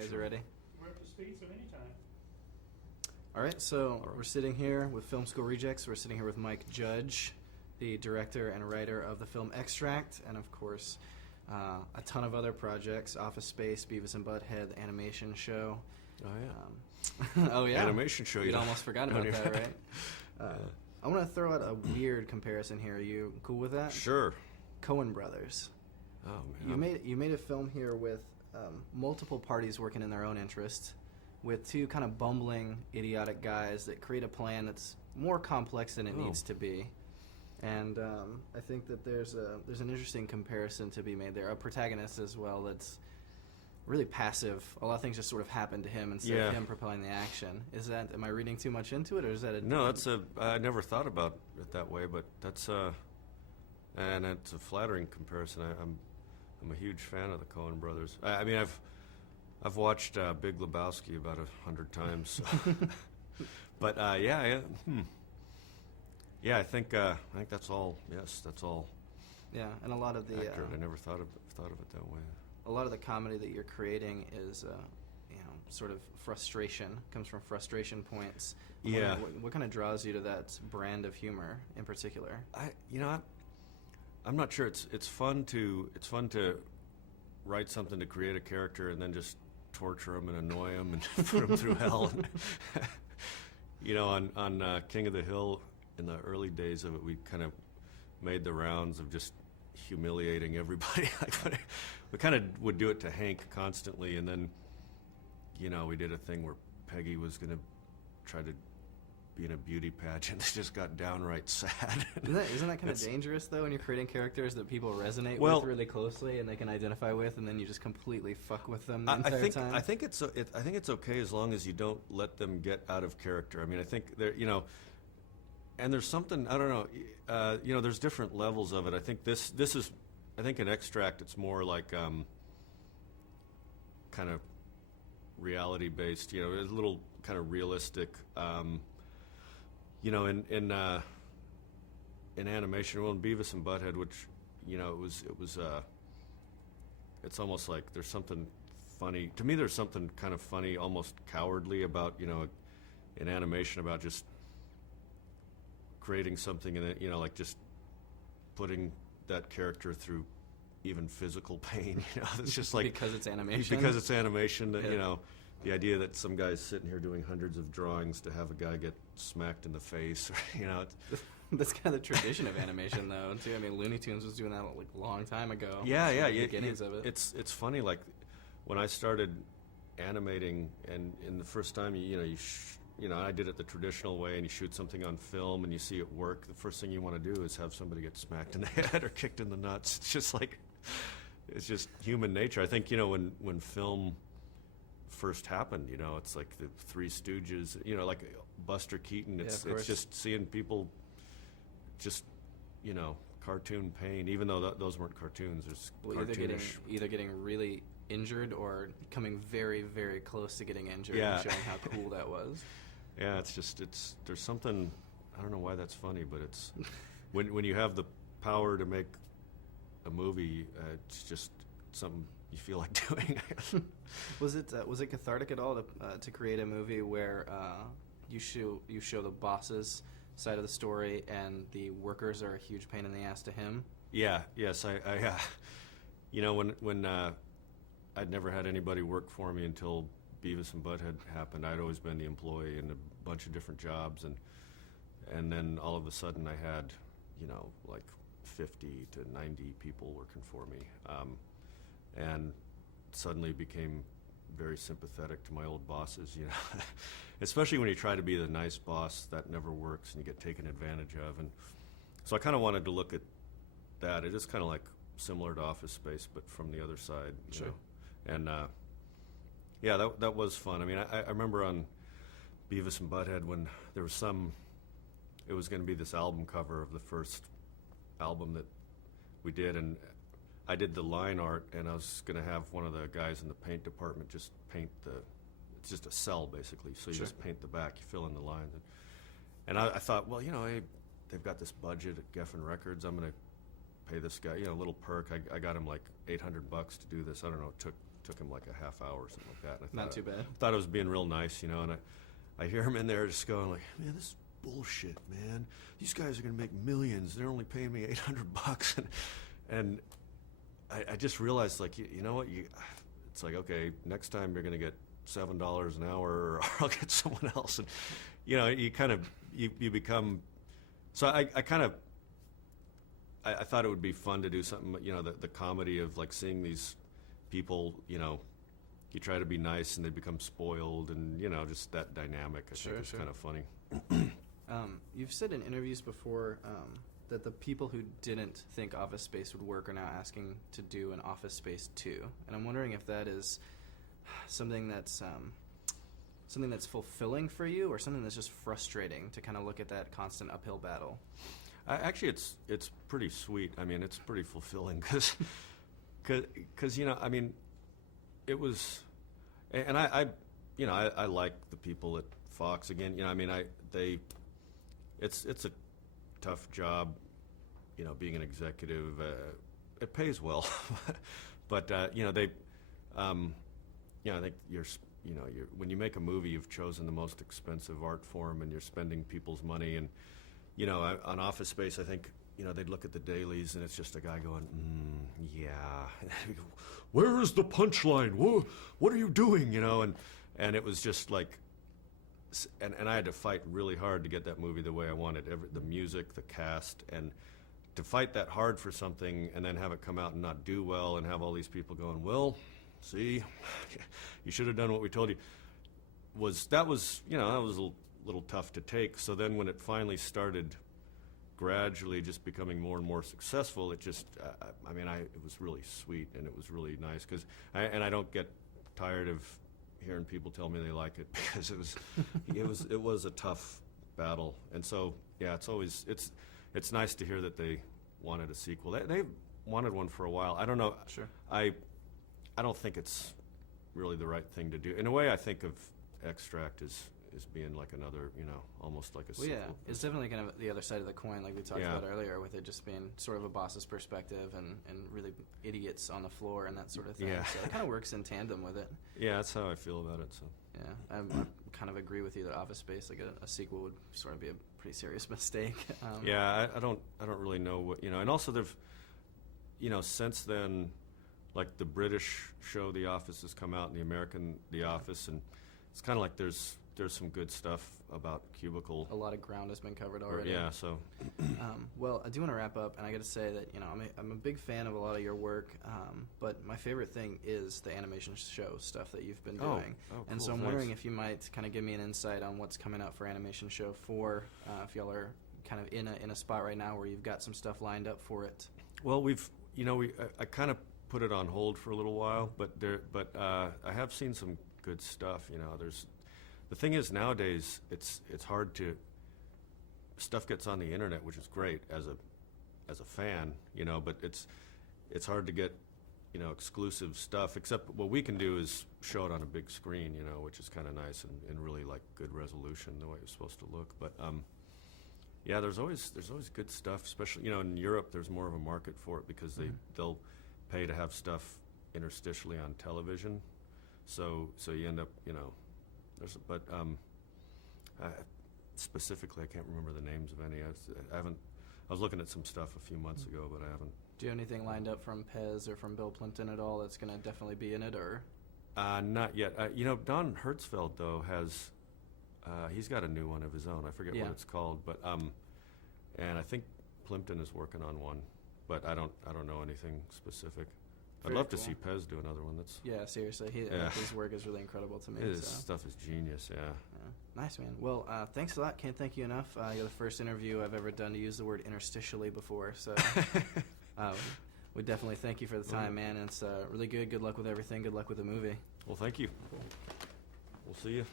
guys are ready? We're up to speed, so anytime. All right, so we're sitting here with Film School Rejects. We're sitting here with Mike Judge, the director and writer of the film Extract, and of course, a ton of other projects: Office Space, Beavis and Butthead, the animation show. Oh yeah. Oh yeah, animation show. You'd almost forgotten about that, right? I want to throw out a weird comparison here. Are you cool with that? Sure. Coen Brothers. Oh man. You made a film here with multiple parties working in their own interest, with two kind of bumbling, idiotic guys that create a plan that's more complex than it needs to be. And I think that there's an interesting comparison to be made there. A protagonist as well that's really passive. A lot of things just sort of happen to him instead of him propelling the action. Am I reading too much into it, or is that No, I never thought about it that way, but and it's a flattering comparison. I'm a huge fan of the Coen Brothers. I mean, I've watched Big Lebowski about 100 times, so. But yeah. Yeah, I think that's all. Yes, that's all. Yeah, and a lot of the accurate. I never thought of it that way. A lot of the comedy that you're creating is, sort of frustration. Comes from frustration points. Yeah. What kind of draws you to that brand of humor in particular? I'm not sure. It's fun to write something to create a character and then just torture him and annoy him and put him through hell. On King of the Hill, in the early days of it, we kind of made the rounds of just humiliating everybody. We kind of would do it to Hank constantly, and then, we did a thing where Peggy was going to try to be in a beauty pageant. It just got downright sad. Isn't that kind of dangerous, though, when you're creating characters that people resonate with really closely and they can identify with, and then you just completely fuck with them the entire time? I think it's okay as long as you don't let them get out of character. I mean, I think they're, and there's something, I don't know, there's different levels of it. I think this is, in Extract, it's more like kind of reality-based, a little kind of realistic. In animation, well, in Beavis and Butthead, which, it's almost like there's something funny. To me, there's something kind of funny, almost cowardly about, in animation, about just creating something in it, like just putting that character through even physical pain. It's just like because it's animation. Because it's animation. That the idea that some guy's sitting here doing hundreds of drawings to have a guy get smacked in the face. That's kind of the tradition of animation, though. Too. I mean, Looney Tunes was doing that like a long time ago. Yeah. The beginnings of it. It's funny. Like when I started animating, and in the first time, I did it the traditional way, and you shoot something on film and you see it work. The first thing you want to do is have somebody get smacked in the head or kicked in the nuts. It's just human nature. I think, when film first happened, it's like the Three Stooges, like Buster Keaton. It's just seeing people just, cartoon pain, even though those weren't cartoons. It's cartoonish. Either getting really injured or coming very, very close to getting injured and showing how cool that was. Yeah, there's something, I don't know why that's funny, but it's when you have the power to make a movie, it's just something you feel like doing. Was it cathartic at all to create a movie where you show the boss's side of the story and the workers are a huge pain in the ass to him? Yeah, yes, I when I'd never had anybody work for me until Beavis and Butthead happened. I'd always been the employee in a bunch of different jobs, and then all of a sudden I had, like 50 to 90 people working for me, and suddenly became very sympathetic to my old bosses, especially when you try to be the nice boss. That never works, and you get taken advantage of. And so I kind of wanted to look at that. It is kind of like similar to Office Space, but from the other side. Sure. And that was fun. I mean, I remember on Beavis and Butthead when there was it was going to be this album cover of the first album that we did, and I did the line art, and I was going to have one of the guys in the paint department just paint it's just a cell basically, so you just paint the back, you fill in the lines. And I thought, well, they've got this budget at Geffen Records, I'm going to pay this guy, a little perk. I got him like $800 to do this. I don't know, it took took him like a half hour or something like that. And Not too bad. Thought I was being real nice, and I hear him in there just going like, man, this is bullshit, man. These guys are going to make millions. They're only paying me $800. And I just realized, like, you know what? It's like, okay, next time you're going to get $7 an hour, or I'll get someone else. And, you kind of, you become, so I kind of, I thought it would be fun to do something, the comedy of like seeing these people, you try to be nice and they become spoiled, and just that dynamic. I think is kind of funny. You've said in interviews before that the people who didn't think Office Space would work are now asking to do an Office Space 2, and I'm wondering if that is something that's fulfilling for you, or something that's just frustrating to kind of look at that constant uphill battle. Actually, it's pretty sweet. I mean, it's pretty fulfilling because I mean, it was, and I like the people at Fox again. I mean, it's a tough job, being an executive. It pays well, but they, I think you're when you make a movie, you've chosen the most expensive art form, and you're spending people's money. And on Office Space, I think they'd look at the dailies, and it's just a guy going, yeah. Where is the punchline? What are you doing? And it was just like, and I had to fight really hard to get that movie the way I wanted. The music, the cast, and to fight that hard for something and then have it come out and not do well, and have all these people going, well, see, you should have done what we told you. That was a little tough to take. So then when it finally started gradually just becoming more and more successful, it just, it was really sweet, and it was really nice, because I don't get tired of hearing people tell me they like it, because it was a tough battle. And so, yeah, it's nice to hear that they wanted a sequel. They wanted one for a while. I don't know. Sure. I don't think it's really the right thing to do. In a way, I think of Extract as being like another, almost like a sequel. Yeah, it's definitely kind of the other side of the coin, like we talked about earlier, with it just being sort of a boss's perspective and really idiots on the floor and that sort of thing. Yeah. So it kind of works in tandem with it. Yeah, that's how I feel about it. So. Yeah, I kind of agree with you that Office Space, like a sequel, would sort of be a pretty serious mistake. Yeah, I don't really know what, and also they've, since then, like the British show The Office has come out, and the American The Office, and it's kind of like there's some good stuff about Cubicle. A lot of ground has been covered already. Yeah, so. Well, I do want to wrap up, and I got to say that I'm a big fan of a lot of your work, but my favorite thing is the animation show stuff that you've been doing. Cool, and so I'm wondering if you might kind of give me an insight on what's coming out for Animation Show 4, if y'all are kind of in a spot right now where you've got some stuff lined up for it. Well, I kind of put it on hold for a little while, but I have seen some good stuff. The thing is, nowadays it's hard to, stuff gets on the internet, which is great as a fan, but it's hard to get exclusive stuff, except what we can do is show it on a big screen, which is kind of nice, and really like good resolution the way it's supposed to look. But yeah, there's always good stuff, especially in Europe. There's more of a market for it, because they'll pay to have stuff interstitially on television, so you end up specifically, I can't remember the names of any. I was looking at some stuff a few months ago, but I haven't. Do you have anything lined up from Pez or from Bill Plimpton at all that's going to definitely be in it, or? Not yet. Don Hertzfeld though has, he's got a new one of his own. I forget what it's called, but and I think Plimpton is working on one, but I don't know anything specific. I'd love to see Pez do another one. Yeah, seriously. His work is really incredible to me. His stuff is genius, yeah. Nice, man. Well, thanks a lot. Can't thank you enough. You're the first interview I've ever done to use the word interstitially before, so we definitely thank you for the time, man. It's really good. Good luck with everything. Good luck with the movie. Well, thank you. Cool. We'll see you.